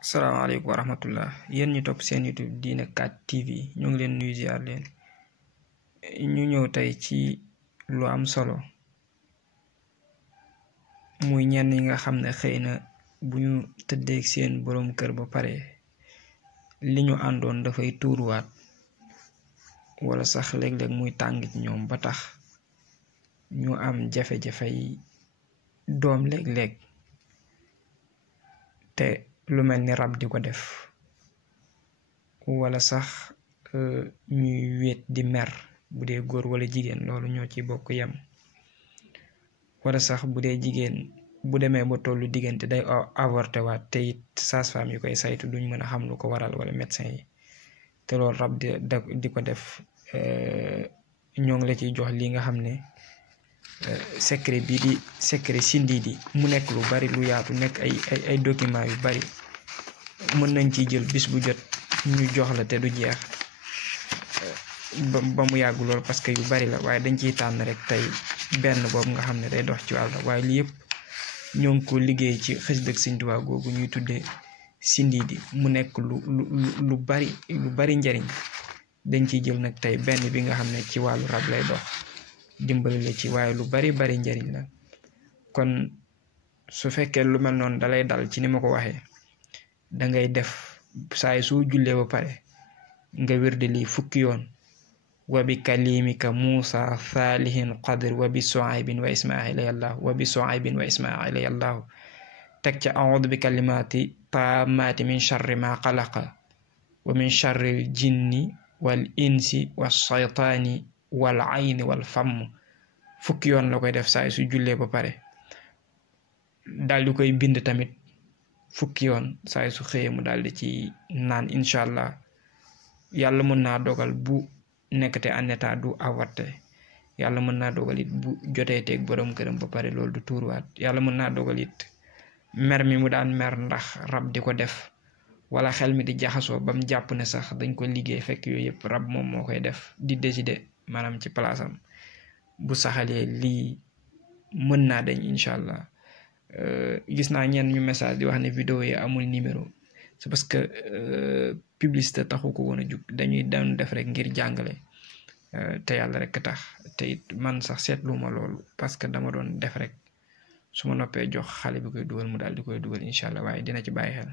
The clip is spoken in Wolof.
salaamaaleykum wa rahmatullah yéen ñu topp seen YouTube Diine 4 TV ñu ngi leen nuyu ziar leen ñu ñëw tey ci lu am solo muy ñenn yi nga xam ne xëy na bu ñu tëddeeg seen boroom kër ba pare li ñu àndoon dafay tuuruwaat wala sax léeg-léeg muy tàng ci ñoom ba tax ñu am jafe-jafey doom léeg-léeg te lu mel ni rab di ko def wala sax ñuy wéet di mer bu dee góor wala jigéen loolu ñoo ci bokk yem wala sax bu dee jigéen bu demee ba tollu diggante day avorté waat te it sage-femme yi koy saytu duñ mën a xam lu ko waral wala médecin yi te loolu rab di ko def ñoo ngi la ciy jox li nga xam ne secret bi di secret Sindidi mu nekk lu bari lu yaatu nekk ay documents yu bari mën nañ ciy jël bis bu jot ñu jox la te du jeex ba mu yàgg lool parce que yu bari la waaye dañ ciy tànn rek tey benn boobu nga xam ne day dox ci wàll waaye lii yëpp ñoo ngi ko liggéey ci xasida Sëñ Tuubaa googu ñuy tuddee Sindidi mu nekk lu bari njariñ dañ ciy jël nag tey benn bi nga xam ne ci wàllu rab lay dox dimbali la ci waaye lu bari njariñ la kon su fekkee lu mel noonu dalay dal ci ni ma ko waxee dangay def saay soo jullee ba pare nga wirde lii fukki yoon wa bi kalimika Muusa saalihin qadr wa bi Suaybin wa Ismaila yallahu wa bi Suaybin wa Ismaila yallahu teg ca a'uudu bi kalimaati taammaati min sharri ma xalaqa wa min sharri jinni wal insi wa shaytaani wal ayni wal famm fukki yoon la koy def saay su jullee ba pare daal di koy bind tamit fukki yoon saay su xëyee mu daal di ci naan incha allah yàlla mën naa dogal bu nekkate en état du avorté yàlla mën naa dogal it bu jotee teeg borom këram ba pare loolu du tuuruwaat yàlla mën naa dogal it mer mi mu daan mer ndax rab di ko def wala xel mi di jaxasoo ba mu jàpp ne sax dañ ko liggéey fekk yooyu yëpp rab moom moo koy def di décider maanaam ci palaasam bu saxalee lii mën naa dañ incha allah gis naa ñenn ñu message di wax ne vidéo yi amul numéro c'est parce que publicité taxu ko woon a jug dañuy doon def rek ngir jàngale te yàlla rek tax te it man sax seetluuma loolu parce que dama doon def rek su ma noppee jox xale bi koy dugal mu daal di koy dugal incha allah waaye dina ci bàyyi xel